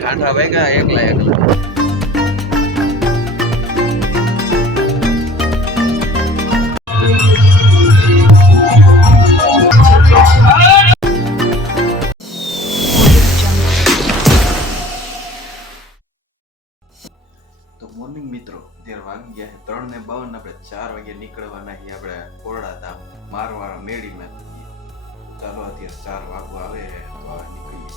ગાંઠા ભાઈ એકલા એકલા તો મોર્નિંગ મિત્રો અત્યારે વાગી ગયા છે 3:52 આપણે 4 વાગે નીકળવાના છીએ આપણે કોરડા ધામ મારવાડા મેળીમાં. ચાલો અત્યારે 4 વાગવા આવે તો નીકળીએ.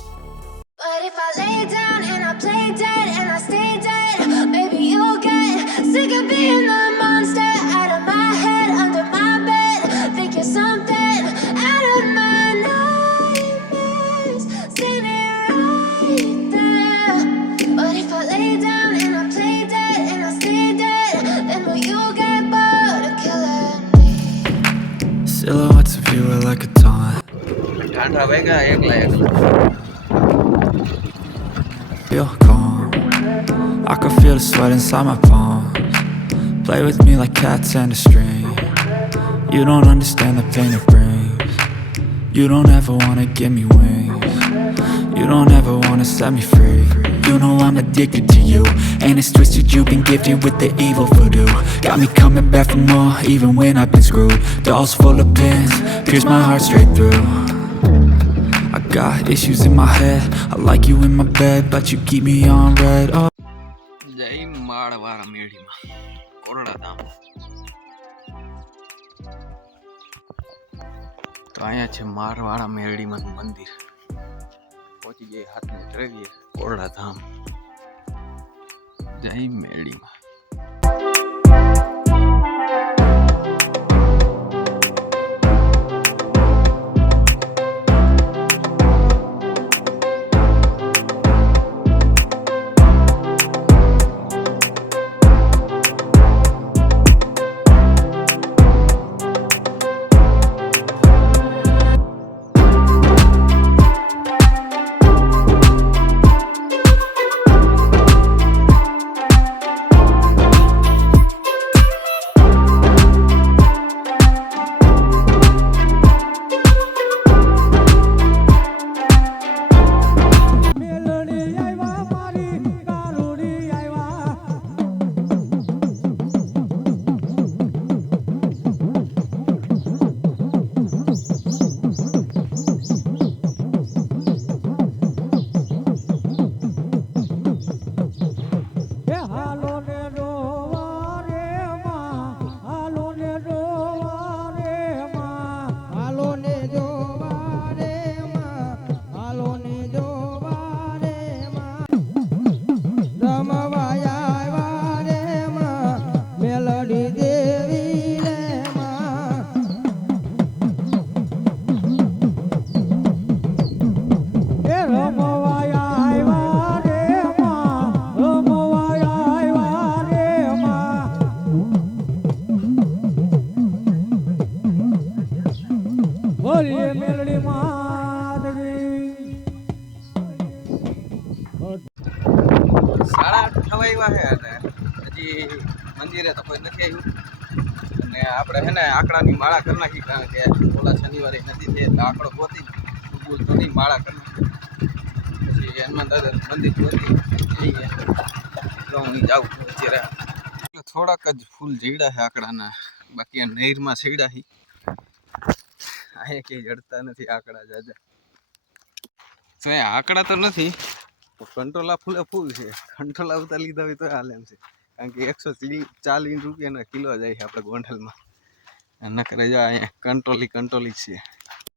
But if I lay down and I play dead and I stay dead, baby you'll get sick of being the monster out of my head, under my bed, thinking something out of my nightmares, standing right there. But if I lay down and I play dead and I stay dead, then will you get bored of killing me? Silhouettes of you are like a taunt. ગાંઠા ભાઈ એકલા એકલા Feel calm. I can feel the sweat inside my palms. Play with me like cats and a string. You don't understand the pain it brings. You don't ever wanna give me wings. You don't ever wanna set me free. You know I'm addicted to you, and it's twisted. You've been gifted with the evil voodoo. Got me coming back for more, even when I've been screwed. Dolls full of pins, pierce my heart straight through. I got issues in my head. I like you in my bed, but you keep me on red. Oh. જય માળવાળા મેળીમાં કોરડા ધામ. તો અહીંયા છે મારવાડા મેળીમાં મંદિર. પહોંચી જાય 7ને દ્રવ્ય કોરડા ધામ. જય મેળીમાં. હજી મંદિરે તો કોઈ નથી આવ્યું. અને આપણે છે ને આંકડાની માળા કરી નાખી, કારણ કે ઓલા શનિવારે નથી થઈ એટલે આંકડો ગોતી ફૂલ ધોની માળા કરી નાખી. પછી હનુમાન દાદા મંદિર ગોતી જઈએ તો હું જાઉં અત્યારે. થોડાક જ ફૂલ જીવડા છે આંકડાના, બાકી આ નહેરમાં સીડા છે. અહીંયા ક્યાંય જડતા નથી આંકડા જાજા. તો એ આંકડા તો નથી, કંટોલા ફૂલે ફૂલ છે. કંટોલા ઉતા લીધા હોય તો હાલ એમ છે, કારણ કે 140 રૂપિયાના કિલો જાય છે આપણે ગોંડલમાં. ન કરે જો અહીંયા કંટોલી છે.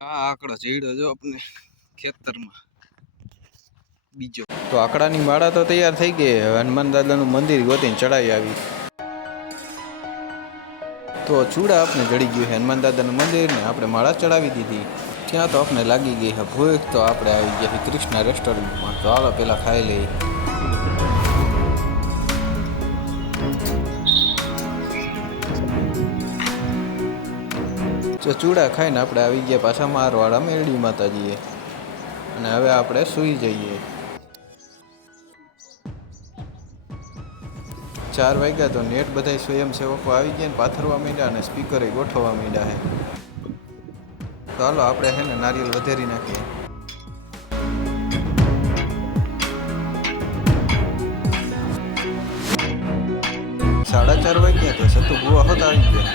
આ આંકડો ચીડો જો આપણે ખેતરમાં બીજો. તો આંકડાની માળા તો તૈયાર થઈ ગઈ. હનુમાન દાદાનું મંદિર ગોતીને ચડાવી આવી. તો ચૂડા આપણે જડી ગયું છે હનુમાન દાદાનું મંદિર ને આપણે માળા ચડાવી દીધી. ત્યાં તો આપણે લાગી ગઈ છે ભૂખ. તો આપણે આવી ગયા કૃષ્ણા રેસ્ટોરન્ટમાં. તો હાલો પહેલાં ખાઈ લઈએ. તો ચૂડા ખાઈને આપણે આવી ગયા પાછા મારવાડા મેરડી માતાજીએ. અને હવે આપણે સૂઈ જઈએ. 4 વાગ્યા તો નેટ બધા સ્વયંસેવકો આવી ગયા ને પાથરવા માંડ્યા અને સ્પીકરે ગોઠવવા માંડ્યા છે. તો હાલો આપણે છે ને નારિયેલ વધેરી નાખીએ. 4:30 વાગ્યા તો સતુ બુઆ હોત આવી ગયા.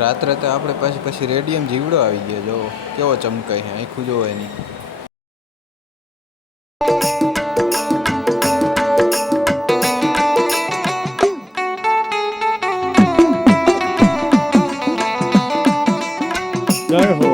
રાત્રે તો આપણે પછી રેડિયમ જીવડો આવી ગયો. જો કેવો ચમકાય છે, આખું જોવો એની. જય હો.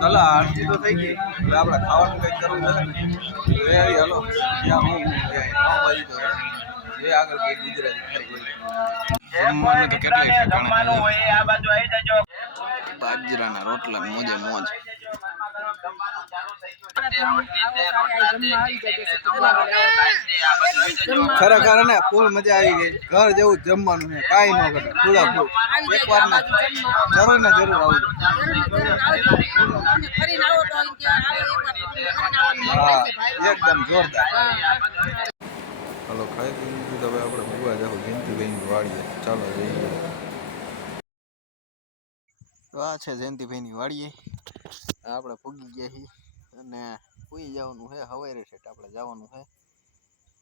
ચાલો આરતી તો થઈ ગઈ. હવે આપણે ખાવાનું કંઈક કરવું છે. એ હાલો ત્યાં હું પાઉંભાજી તો હે. એ આગળ કઈ ગુજરાતી ખાઈ ગઈ. જમવાનું તો કેટલાય ઠેકાણા. બાજરાના રોટલા મોજે મોજ. ખરેખર ને ફૂલ મજા આવી ગઈ. ઘર જેવું જ જમવાનું છે, કાંઈ ન ઘટે. ફૂલા ફૂલ એકવાર ને જરૂર ને જરૂર આવજો. હા એકદમ જોરદાર. હાલો ખાઈ લીધું તો હવે આપણે ભૂવા જાવ જયંતિભાઈની વાડીએ. ચાલો જઈએ. તો આ છે જયંતિભાઈની વાડીએ. આપણે પૂગી ગયા છીએ અને સુઈ જવાનું છે. હવારે છે આપણે જવાનું છે.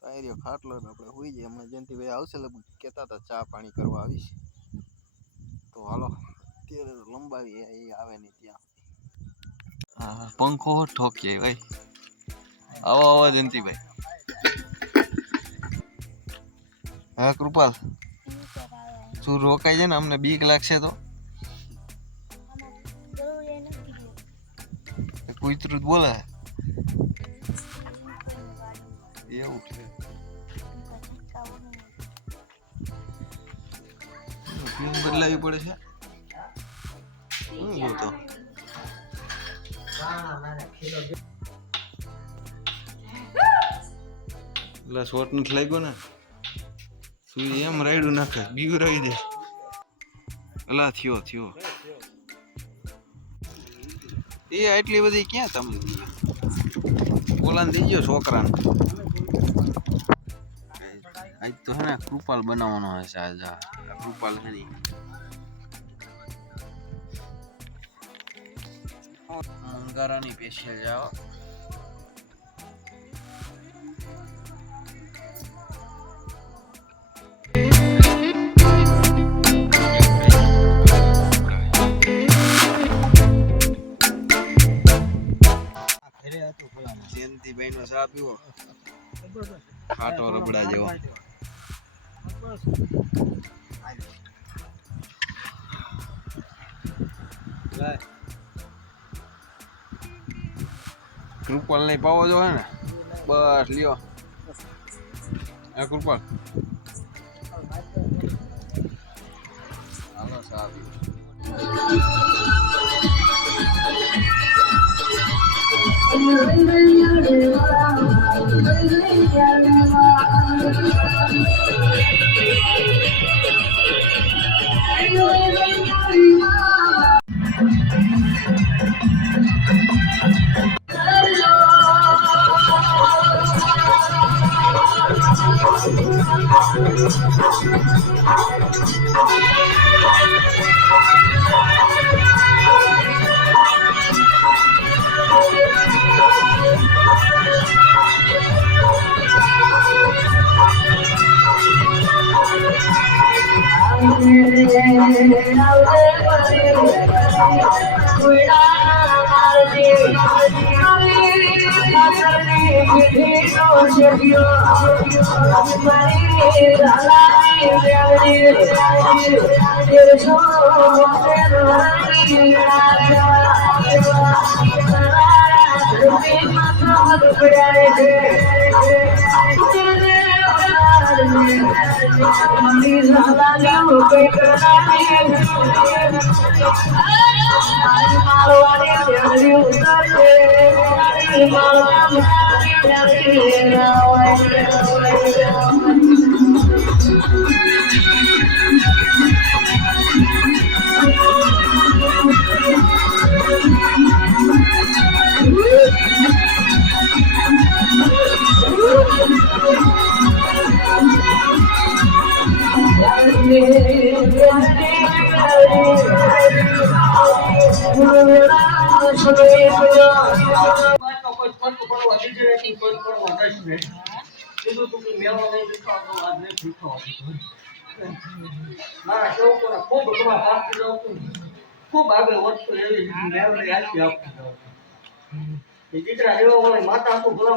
કાયરીઓ ખાટલો આપણે સુઈ જઈએ. હમણાં જયંતિભાઈ આવશે લગભગ કહેતા હતા ચા પાણી કરવા આવીશ. તો હાલો અત્યારે લંબાવી એ આવે નહીં ત્યાં. હા પંખો ઠોકીએ ભાઈ. આવો આવો જયંતિભાઈ. હા કૃપાલ શું રોકાઈ જાય ને, અમને બીક લાગશે તો. કૂતરું બોલે એવું છે. ફિલ્મ બદલાવી પડે છે. હું જોતો એટલે શોર્ટ નથી લાગ્યો ને. સૂર્ય એમ રાયડું નાખે બીગું રહી દે. અલા થયો એ આટલી બધી ક્યાં તમે બોલાને દઈ ગયો છોકરાને. આજ તો હે ને કૃપાલ બનાવવાનો હશે. આજ કૃપાલ છે ને અંગારાની સ્પેશિયલ જાઓ. જયંતિભાઈ નો ચા પીવો ખાટો રબડા જેવો. કૃપાલ ને પાવો જો હે ને બસ લ્યો. આ કૃપાલ હાલો ચા પીવો. ખૂબ આગળ વધતો એવી મેળવી આપી આપું દીકરા એવો હોય માતા આખું ભલા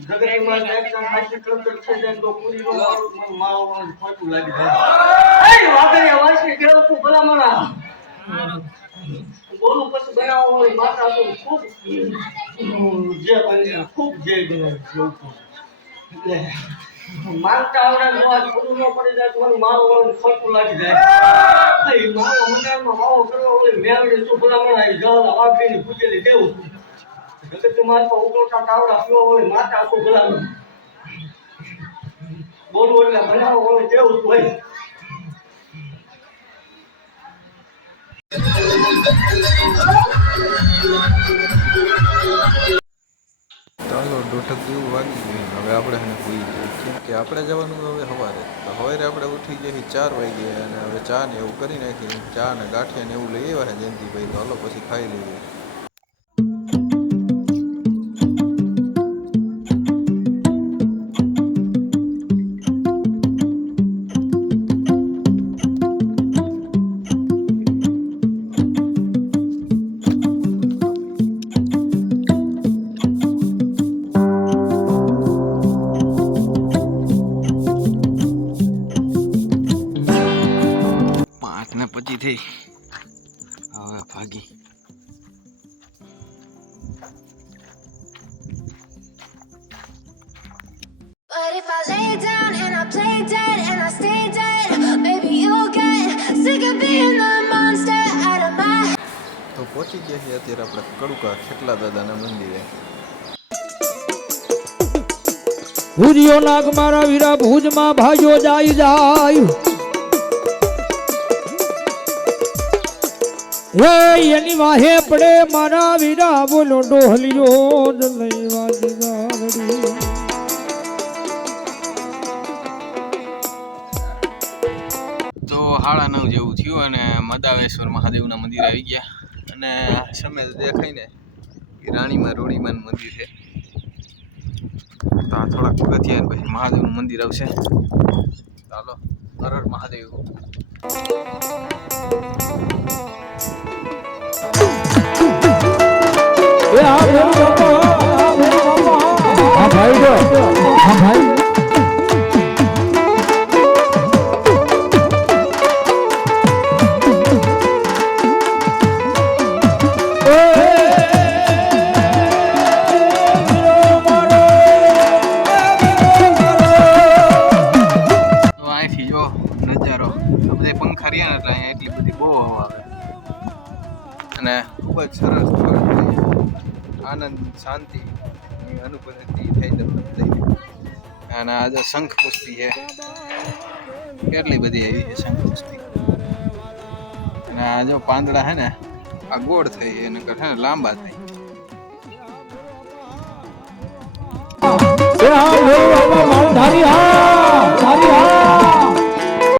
જગતમાં એકદમ હાથી કલ્પર થઈ જાય તો પૂરી નો મારો ખોટું લાગી જાય એ વાગરે વાસી કેવો તું ભલા મણા બોલું પછી બનાવો હોય માતા તો ખૂબ જે બને ખૂબ જે બને એટલે માનતા આવડા નવાજ બધું ન પડી જાય તો મારો ખોટું લાગી જાય એ મારો મનામાં માવો કરવો હોય મેળવી તું ભલા મણા જળ વાગીની પૂજેલી દેવું જગત માર પર ઉગોટા તાવડા પીવો હોય માતા આખું ભલા બોલવું એટલે બનાવો હોય દેવું હોય ચાલો 2:30 જેવું વાગી ગયું હવે આપણે એને ભૂલી જઈએ કેમ કે આપણે જવાનું હવે સવારે તો સવારે આપણે ઉઠી જઈએ 4 વાગે અને હવે ચા ને એવું કરી નાખી ચા ને ગાંઠિયા ને એવું લઈ આવ્યા છે જયંતિભાઈ તો હાલો પછી ખાઈ લઈએ પછી થઈ હવે ભાગી But if I lay down and I play dead and I stay dead, maybe you'll get sick of being the monster out of my head. તો પહોંચી ગયા છીએ અત્યારે આપણે કડુકા ખેટલા દાદાના મંદિરે ભુજિયો નાગ મારા વીરા ભુજમાં ભાગ્યો જાય જાય એની વાહે પડે મારા વીરા બોલો ડોહલિયો જ લઈ વાજી ગાડી તો 9:30 જેવું થયું અને મદાવેશ્વર મહાદેવના મંદિર આવી ગયા અને સામે દેખાય ને એ રાણીમાં રોડીમાં મંદિર છે તો આ થોડાક પગથિયા પછી મહાદેવનું મંદિર આવશે ચાલો હર હર મહાદેવ એટલી બધી બહુ હવા આવે અને ખૂબ જ સરસ આનંદ શાંતિ અનુભૂતિ થઈ જતી અને આજે શંખ કુસ્તી છે કેટલી બધી એવી છે શંખ કુસ્તી અને આ જો પાંદડા છે ને આ ગોળ થઈ એને છે ને લાંબા થઈ